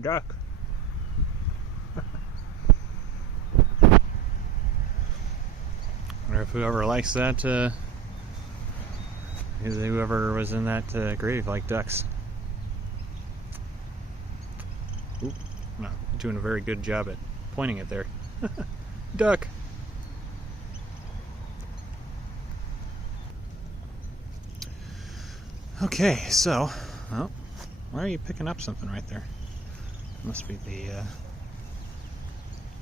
Duck. Wonder if whoever likes that, whoever was in that grave liked ducks. Oop, no, doing a very good job at pointing it there. Duck. Okay, so, well, why are you picking up something right there? Must be the,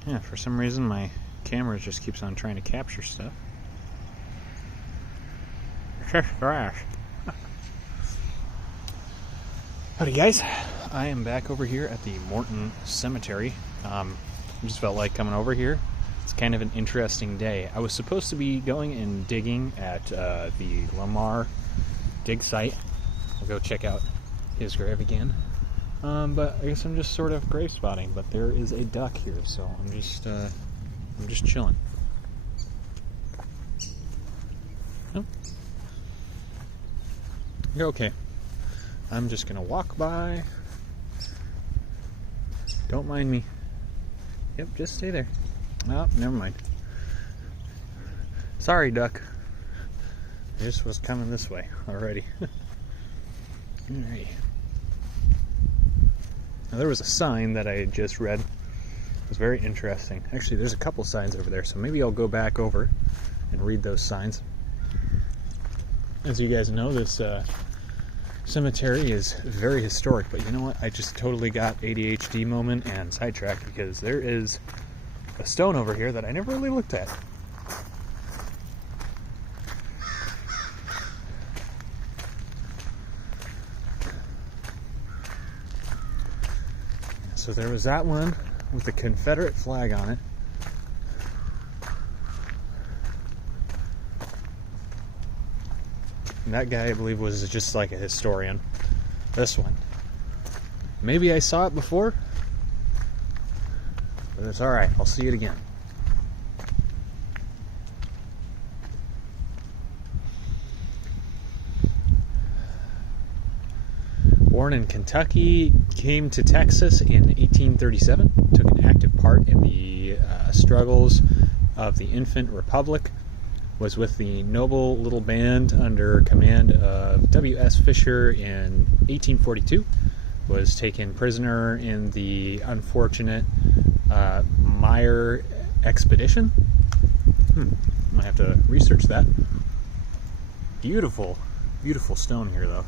yeah, for some reason my camera just keeps on trying to capture stuff. It's just grass. Howdy guys, I am back over here at the Morton Cemetery. Just felt like coming over here. It's kind of an interesting day. I was supposed to be going and digging at the Lamar dig site. I'll go check out his grave again. But I guess I'm just sort of grave spotting. But there is a duck here, so I'm just chilling. Oh. Okay. I'm just gonna walk by. Don't mind me. Yep, just stay there. Oh, never mind. Sorry, duck. I just was coming this way already. Alright. Now there was a sign that I had just read. It was very interesting. Actually, there's a couple signs over there, so maybe I'll go back over and read those signs. As you guys know, this cemetery is very historic, but you know what? I just totally got ADHD moment and sidetracked because there is a stone over here that I never really looked at. So there was that one with the Confederate flag on it. And that guy, I believe, was just like a historian. This one. Maybe I saw it before, but it's alright. I'll see it again. Born in Kentucky, came to Texas in 1837, took an active part in the struggles of the infant republic, was with the noble little band under command of W.S. Fisher in 1842, was taken prisoner in the unfortunate Meyer expedition. Might have to research that. Beautiful, beautiful stone here, though.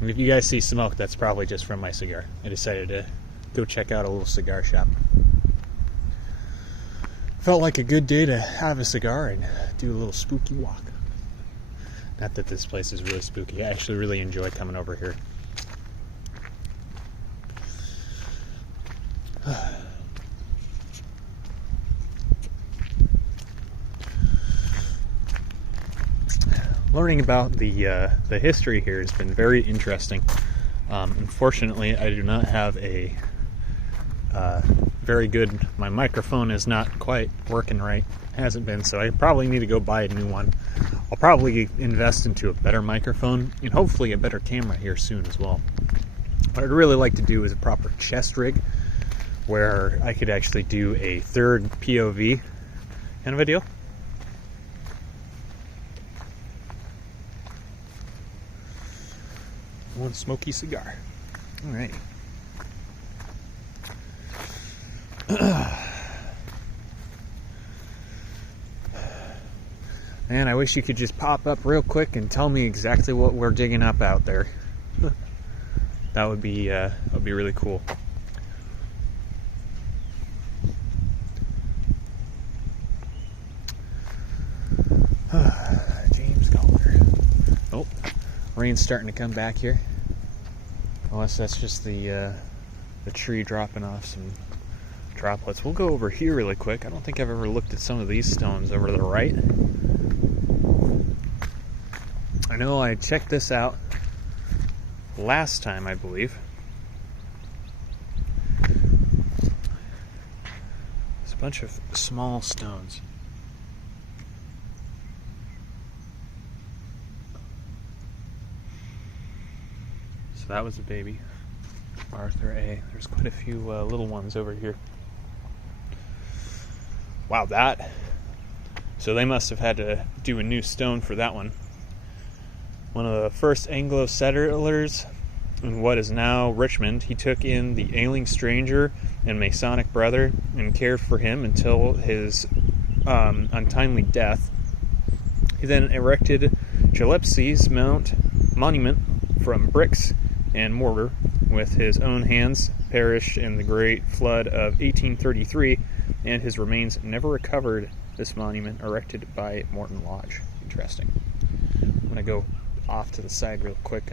And if you guys see smoke, that's probably just from my cigar. I decided to go check out a little cigar shop. Felt like a good day to have a cigar and do a little spooky walk. Not that this place is really spooky. I actually really enjoy coming over here. Learning about the history here has been very interesting. Unfortunately, I do not have a very good. My microphone is not quite working right. Hasn't been, so I probably need to go buy a new one. I'll probably invest into a better microphone and hopefully a better camera here soon as well. What I'd really like to do is a proper chest rig where I could actually do a third POV kind of a deal. One smoky cigar. Alright. Man, I wish you could just pop up real quick and tell me exactly what we're digging up out there. That would be really cool. James Calder. Oh, rain's starting to come back here. Unless that's just the tree dropping off some droplets. We'll go over here really quick. I don't think I've ever looked at some of these stones over to the right. I know I checked this out last time, I believe. There's a bunch of small stones. So that was a baby. Arthur A. There's quite a few little ones over here. Wow, that. So they must have had to do a new stone for that one. One of the first Anglo settlers in what is now Richmond, he took in the ailing stranger and Masonic brother and cared for him until his untimely death. He then erected Gillespie's monument from bricks and mortar with his own hands, perished in the Great Flood of 1833, and his remains never recovered. This monument erected by Morton Lodge. Interesting. I'm going to go off to the side real quick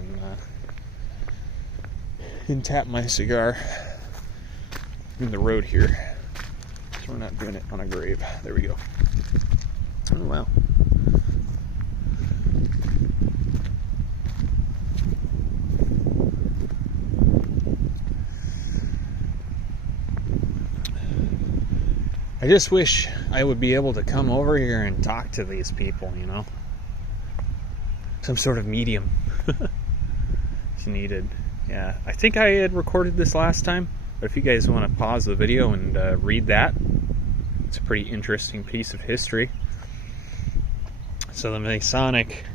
and tap my cigar in the road here. So we're not doing it on a grave. There we go. Oh, wow. I just wish I would be able to come over here and talk to these people, you know? Some sort of medium. It's needed. Yeah, I think I had recorded this last time, but if you guys want to pause the video and read that, it's a pretty interesting piece of history. So the Masonic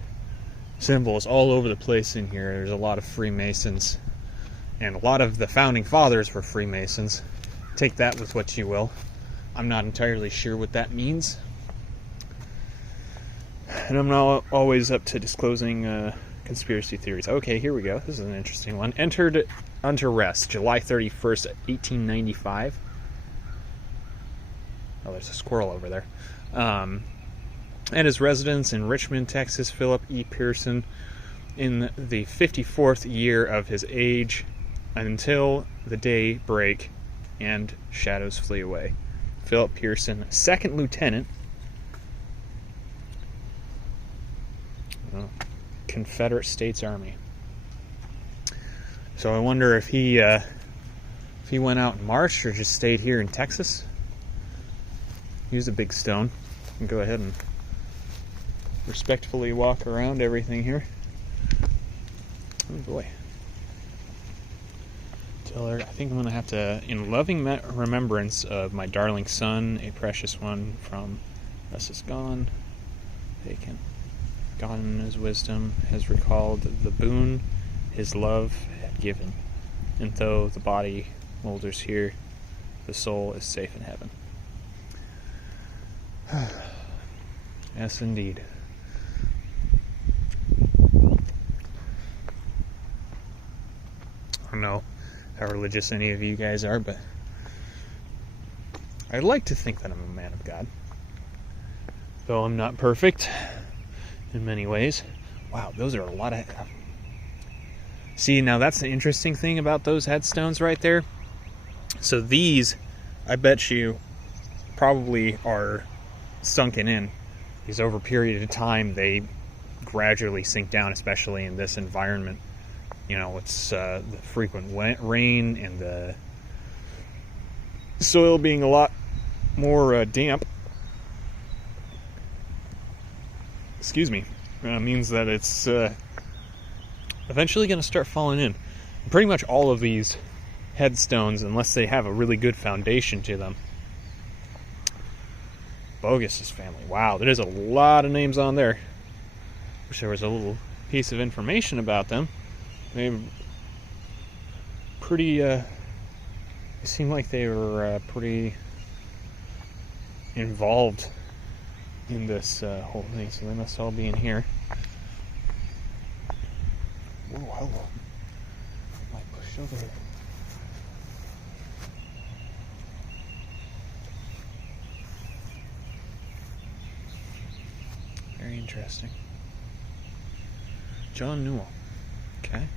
symbol is all over the place in here. There's a lot of Freemasons, and a lot of the founding fathers were Freemasons. Take that with what you will. I'm not entirely sure what that means. And I'm not always up to disclosing conspiracy theories. Okay, here we go. This is an interesting one. Entered unto rest, July 31st, 1895. Oh, there's a squirrel over there. And his residence in Richmond, Texas, Philip E. Pearson, in the 54th year of his age, until the day break and shadows flee away. Philip Pearson, 2nd Lieutenant, Confederate States Army. So I wonder if he went out and marched or just stayed here in Texas. Use a big stone. And go ahead and respectfully walk around everything here. Oh boy. I think I'm going to have to, in loving remembrance of my darling son, a precious one from us is gone, vacant. God in his wisdom has recalled the boon his love had given. And though the body molders here, the soul is safe in heaven. Yes, indeed. I don't know how religious any of you guys are, but I'd like to think that I'm a man of God. Though I'm not perfect in many ways. Wow, those are a lot of... See, now that's the interesting thing about those headstones right there. So these, I bet you, probably are sunken in. Because over a period of time, they gradually sink down, especially in this environment. You know, it's the frequent rain and the soil being a lot more damp. Excuse me. Means that it's eventually going to start falling in. Pretty much all of these headstones, unless they have a really good foundation to them. Bogus's family. Wow, there's a lot of names on there. Wish there was a little piece of information about them. They pretty, it seemed like they were pretty involved in this whole thing, so they must all be in here. Whoa, hello. I pushed over here. Very interesting. John Newell. Okay.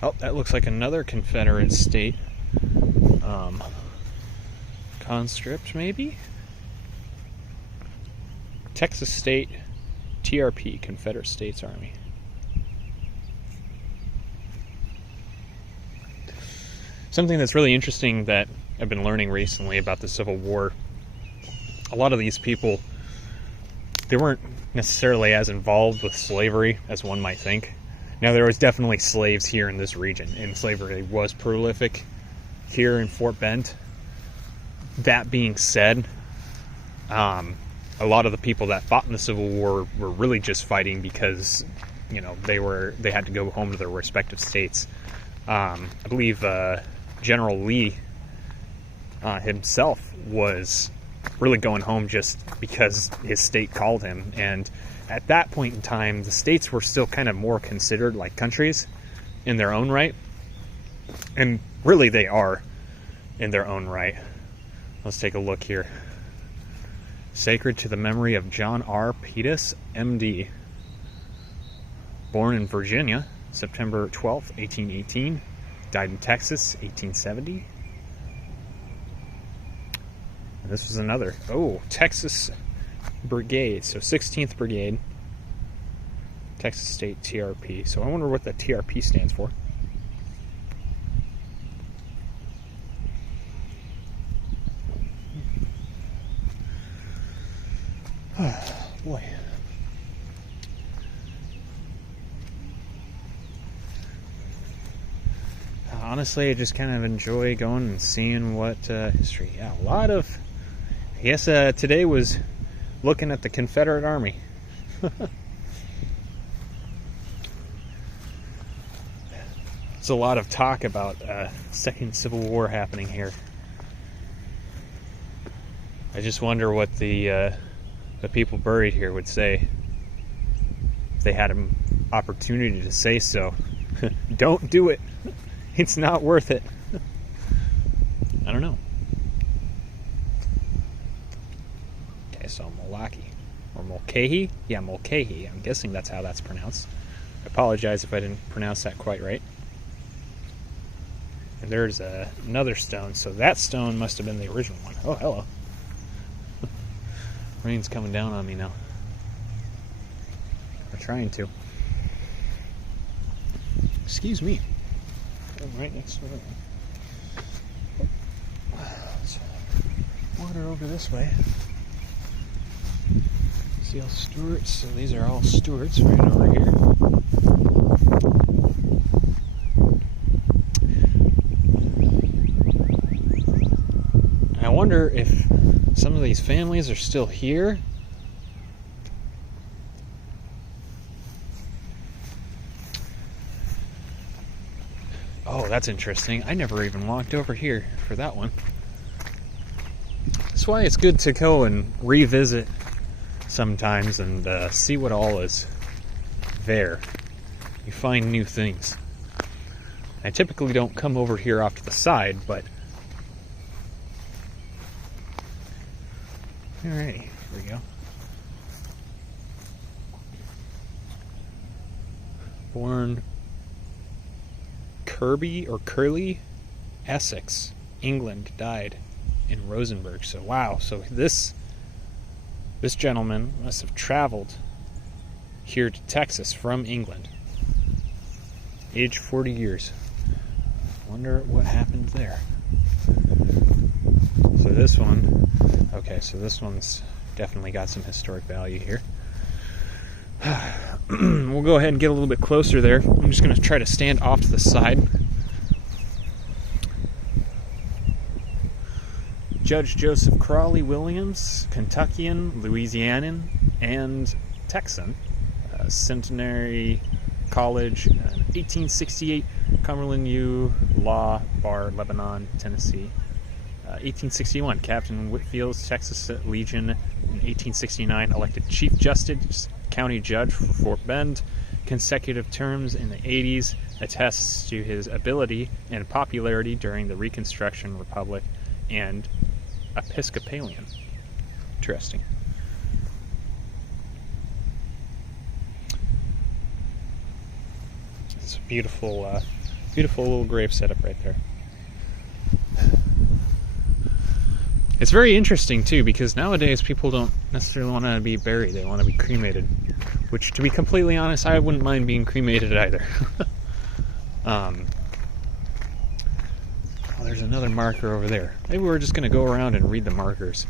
Oh, that looks like another Confederate state conscript, maybe? Texas State TRP, Confederate States Army. Something that's really interesting that I've been learning recently about the Civil War, a lot of these people, they weren't necessarily as involved with slavery as one might think. Now, there was definitely slaves here in this region, and slavery was prolific here in Fort Bend. That being said, a lot of the people that fought in the Civil War were really just fighting because, you know, they had to go home to their respective states. I believe General Lee himself was really going home just because his state called him, and at that point in time, the states were still kind of more considered like countries in their own right, and really they are in their own right. Let's take a look here. Sacred to the memory of John R. Pettus, M.D. Born in Virginia, September 12th, 1818. Died in Texas, 1870. And this was another. Oh, Texas Brigade. So 16th Brigade. Texas State TRP. So I wonder what the TRP stands for. Oh, boy. Honestly, I just kind of enjoy going and seeing what history. Yeah, a lot of. I guess today was looking at the Confederate Army. There's a lot of talk about Second Civil War happening here. I just wonder what the people buried here would say if they had an opportunity to say so. Don't do it. It's not worth it. I don't know. Okay, so Milwaukee. Or Mulcahy? Yeah, Mulcahy. I'm guessing that's how that's pronounced. I apologize if I didn't pronounce that quite right. And there's another stone. So that stone must have been the original one. Oh, hello. Rain's coming down on me now. We're trying to. Excuse me. I'm right next to it. Let's water over this way. See all Stewarts. So these are all Stewarts right over here. I wonder if some of these families are still here. Oh, that's interesting. I never even walked over here for that one. That's why it's good to go and revisit sometimes and see what all is there. You find new things. I typically don't come over here off to the side, but alrighty, here we go. Born Curley, Essex, England, died in Rosenberg. So wow, so this gentleman must have traveled here to Texas from England. Age 40 years. Wonder what happened there. So this one, okay, so this one's definitely got some historic value here. We'll go ahead and get a little bit closer there. I'm just going to try to stand off to the side. Judge Joseph Crawley Williams, Kentuckian, Louisianan, and Texan. Centenary College, 1868, Cumberland U, Law, Bar, Lebanon, Tennessee. 1861, Captain Whitfield's Texas Legion. In 1869, elected Chief Justice, County Judge for Fort Bend. Consecutive terms in the 80s, attests to his ability and popularity during the Reconstruction Republic, and Episcopalian. Interesting. It's a beautiful, beautiful little grave setup right there. It's very interesting, too, because nowadays people don't necessarily want to be buried. They want to be cremated. Which, to be completely honest, I wouldn't mind being cremated either. Oh, there's another marker over there. Maybe we're just going to go around and read the markers.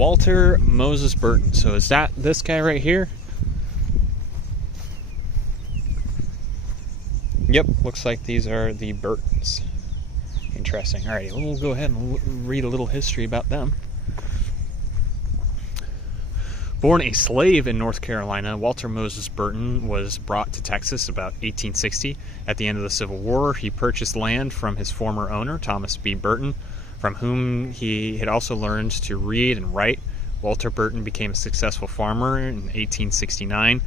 Walter Moses Burton. So is that this guy right here? Yep, looks like these are the Burtons. Interesting. Alrighty, we'll go ahead and read a little history about them. Born a slave in North Carolina, Walter Moses Burton was brought to Texas about 1860. At the end of the Civil War, he purchased land from his former owner, Thomas B. Burton, from whom he had also learned to read and write. Walter Burton became a successful farmer in 1869,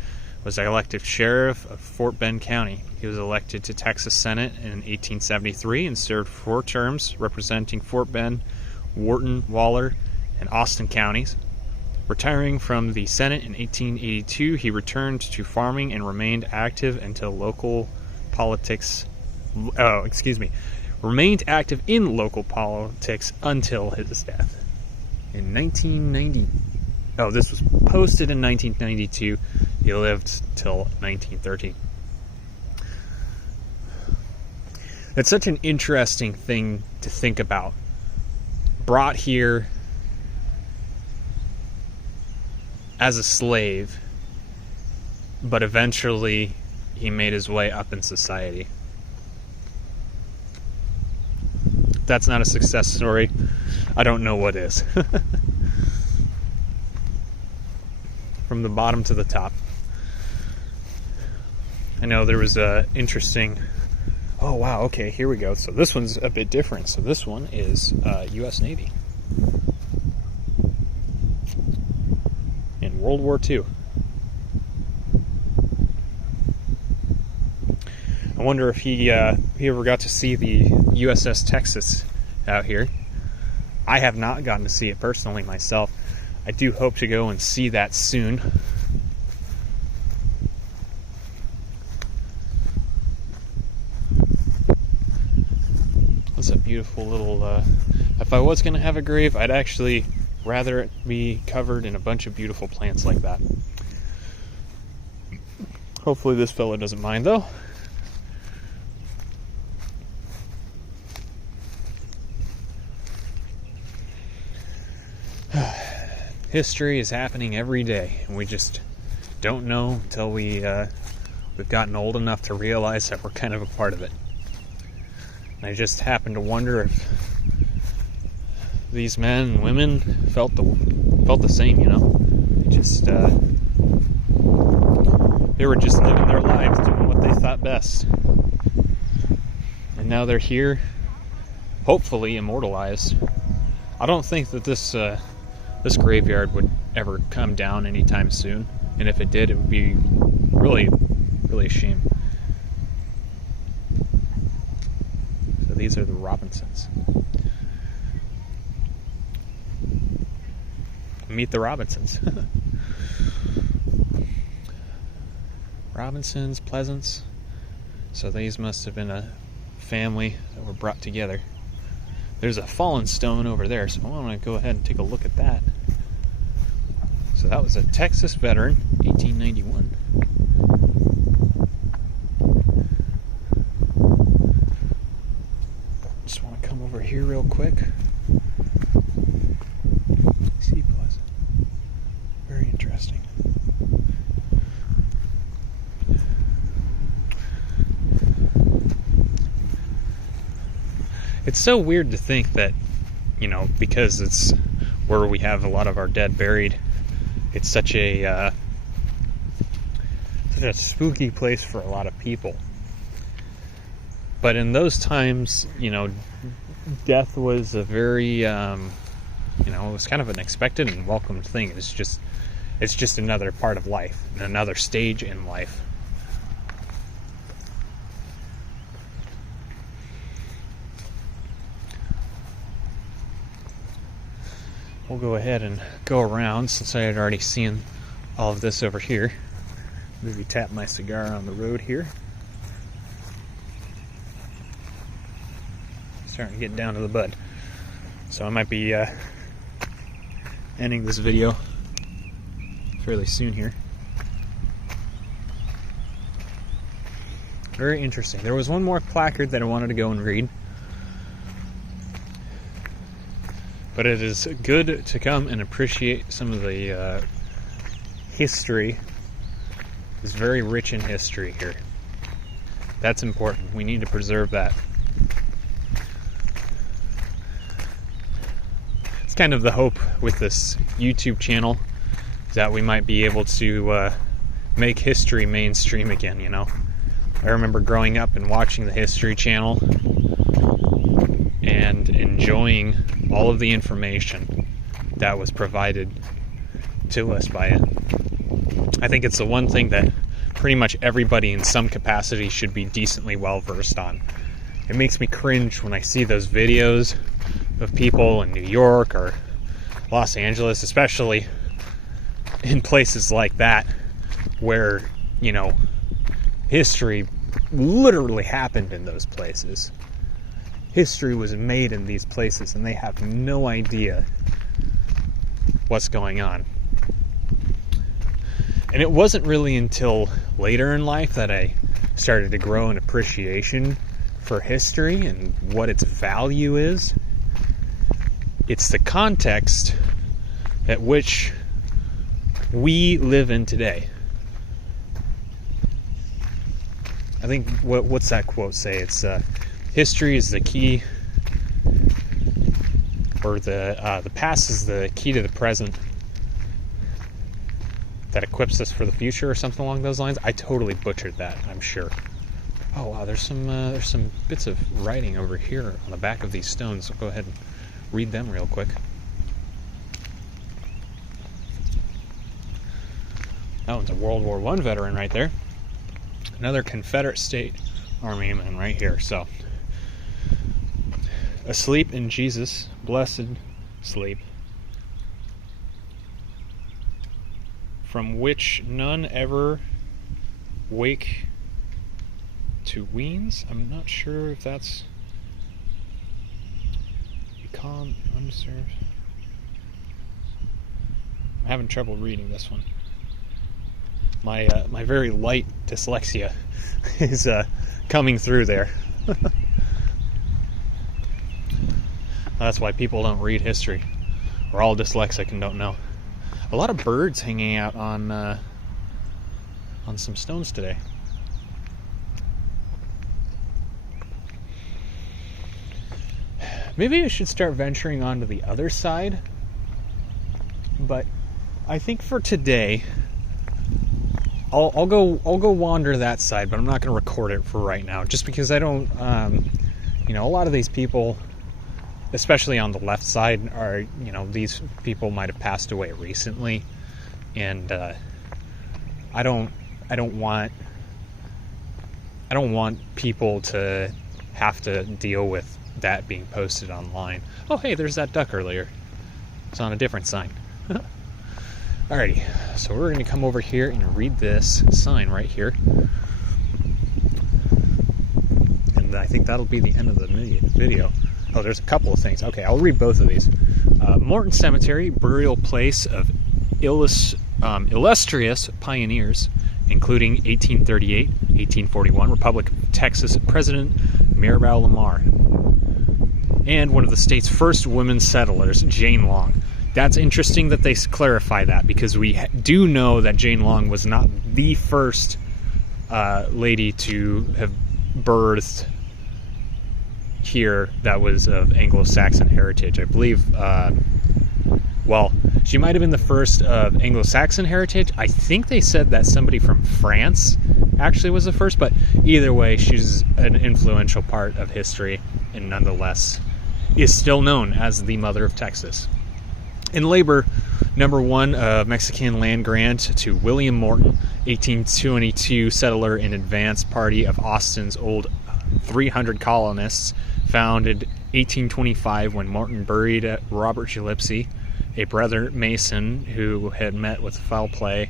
was elected sheriff of Fort Bend County. He was elected to Texas Senate in 1873 and served 4 terms representing Fort Bend, Wharton, Waller, and Austin counties. Retiring from the Senate in 1882, he returned to farming and remained active until local politics. Remained active in local politics until his death in 1990. Oh, this was posted in 1992. He lived till 1913. It's such an interesting thing to think about. Brought here as a slave, but eventually he made his way up in society. If that's not a success story, I don't know what is. From the bottom to the top. I know there was a interesting... Oh wow, okay, here we go. So this one's a bit different. So this one is U.S. Navy. In World War II. I wonder if he ever got to see the USS Texas out here. I have not gotten to see it personally myself. I do hope to go and see that soon. That's a beautiful little... if I was going to have a grave, I'd actually rather it be covered in a bunch of beautiful plants like that. Hopefully this fellow doesn't mind, though. History is happening every day, and we just don't know until we've gotten old enough to realize that we're kind of a part of it. And I just happen to wonder if these men and women felt the same, you know? They were just living their lives, doing what they thought best. And now they're here, hopefully immortalized. I don't think that this graveyard would ever come down anytime soon, and if it did, it would be really, really a shame. So these are the Robinsons. Meet the Robinsons. Robinsons, Pleasants. So these must have been a family that were brought together. There's a fallen stone over there, so I want to go ahead and take a look at that. So that was a Texas veteran, 1891. Just want to come over here real quick. See, Pleasant. Very interesting. It's so weird to think that, you know, because it's where we have a lot of our dead buried, it's such a spooky place for a lot of people. But in those times, you know, death was a very, it was kind of an expected and welcomed thing. It's just another part of life, another stage in life. We'll go ahead and go around since I had already seen all of this over here. Maybe tap my cigar on the road here. Starting to get down to the bud. So I might be ending this video fairly soon here. Very interesting. There was one more placard that I wanted to go and read. But it is good to come and appreciate some of the history. It's very rich in history here. That's important. We need to preserve that. It's kind of the hope with this YouTube channel, is that we might be able to make history mainstream again, you know. I remember growing up and watching the History Channel and enjoying all of the information that was provided to us by it. I think it's the one thing that pretty much everybody in some capacity should be decently well versed on. It makes me cringe when I see those videos of people in New York or Los Angeles, especially in places like that where, you know, history literally happened in those places. History was made in these places and they have no idea what's going on. And it wasn't really until later in life that I started to grow an appreciation for history and what its value is. It's the context at which we live in today. I think, what's that quote say? It's history is the key, or the past is the key to the present that equips us for the future, or something along those lines. I totally butchered that, I'm sure. Oh wow, there's some bits of writing over here on the back of these stones. So go ahead and read them real quick. That one's a World War I veteran right there. Another Confederate State Army man right here. So, asleep in Jesus, blessed sleep, from which none ever wake to weans. I'm not sure if that's calm, undisturbed. I'm having trouble reading this one. My very light dyslexia is coming through there. That's why people don't read history. We're all dyslexic and don't know. A lot of birds hanging out on some stones today. Maybe I should start venturing onto the other side. But I think for today, I'll go wander that side, but I'm not going to record it for right now, just because I don't, you know, a lot of these people, especially on the left side, are, you know, these people might have passed away recently, and I don't want people to have to deal with that being posted online. Oh, hey, there's that duck earlier. It's on a different sign. Alrighty, so we're going to come over here and read this sign right here. And I think that'll be the end of the video. Oh, there's a couple of things. Okay, I'll read both of these. Morton Cemetery, burial place of illustrious pioneers, including 1838, 1841, Republic of Texas President Mirabel Lamar, and one of the state's first women settlers, Jane Long. That's interesting that they clarify that, because we do know that Jane Long was not the first lady to have birthed here that was of Anglo-Saxon heritage. I believe, well, she might have been the first of Anglo-Saxon heritage. I think they said that somebody from France actually was the first, but either way, she's an influential part of history, and nonetheless is still known as the Mother of Texas. In labor, number 1 of Mexican land grant to William Morton, 1822 settler in advance party of Austin's old 300 colonists, founded 1825 when Morton buried Robert Gillespie, a brother Mason who had met with foul play.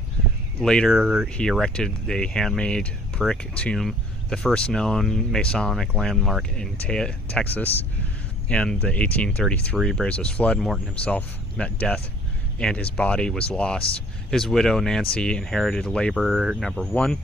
Later, he erected the handmade brick tomb, the first known Masonic landmark in Texas. And the 1833 Brazos flood, Morton himself met death, and his body was lost. His widow, Nancy, inherited labor number 1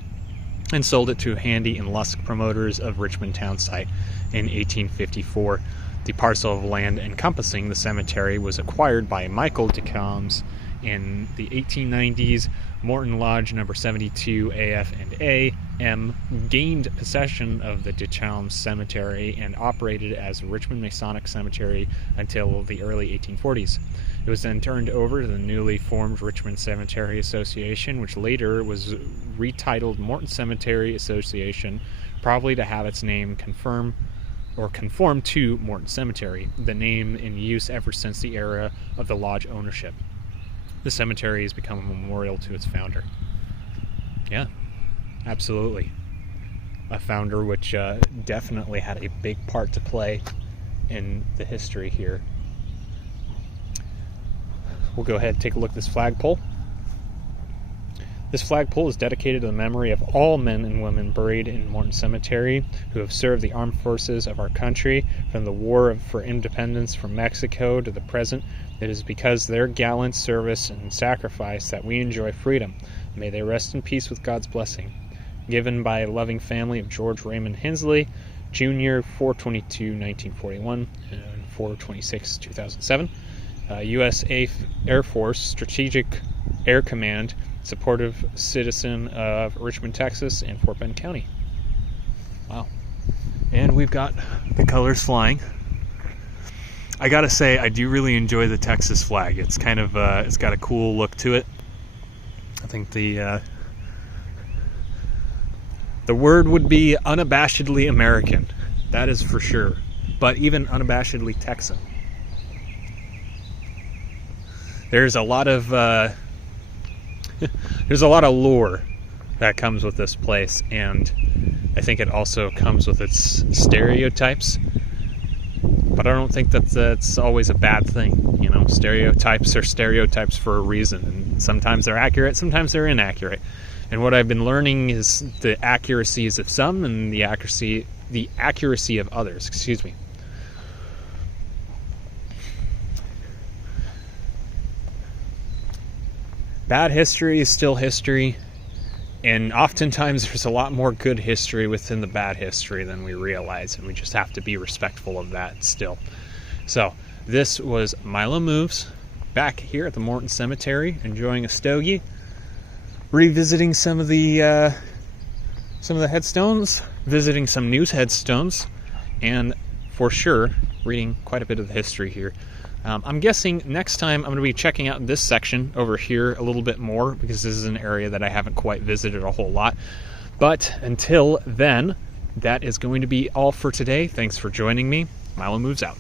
and sold it to Handy and Lusk promoters of Richmond town site in 1854. The parcel of land encompassing the cemetery was acquired by Michael Decombs in the 1890s. Morton Lodge number 72 AF and A M gained possession of the Decombs Cemetery and operated as Richmond Masonic Cemetery until the early 1840s. It was then turned over to the newly formed Richmond Cemetery Association, which later was retitled Morton Cemetery Association, probably to have its name conform to Morton Cemetery, the name in use ever since the era of the lodge ownership. The cemetery has become a memorial to its founder. Yeah, absolutely. A founder which definitely had a big part to play in the history here. We'll go ahead and take a look at this flagpole. This flagpole is dedicated to the memory of all men and women buried in Morton Cemetery who have served the armed forces of our country from the War for Independence from Mexico to the present. It is because their gallant service and sacrifice that we enjoy freedom. May they rest in peace with God's blessing. Given by a loving family of George Raymond Hensley, Jr., 4/22/1941 and 4/26/2007. U.S. Air Force Strategic Air Command, supportive citizen of Richmond, Texas, and Fort Bend County. Wow. And we've got the colors flying. I gotta say, I do really enjoy the Texas flag. It's kind of, it's got a cool look to it. I think the word would be unabashedly American. That is for sure. But even unabashedly Texan. There's a lot of lore that comes with this place, and I think it also comes with its stereotypes. But I don't think that that's always a bad thing. You know, stereotypes are stereotypes for a reason, and sometimes they're accurate, sometimes they're inaccurate. And what I've been learning is the accuracies of some and the accuracy of others. Excuse me. Bad history is still history, and oftentimes there's a lot more good history within the bad history than we realize, and we just have to be respectful of that still. So, this was Milo Moves, back here at the Morton Cemetery, enjoying a stogie, revisiting some of the headstones, visiting some new headstones, and for sure, reading quite a bit of the history here. I'm guessing next time I'm going to be checking out this section over here a little bit more, because this is an area that I haven't quite visited a whole lot. But until then, that is going to be all for today. Thanks for joining me. Milo Moves out.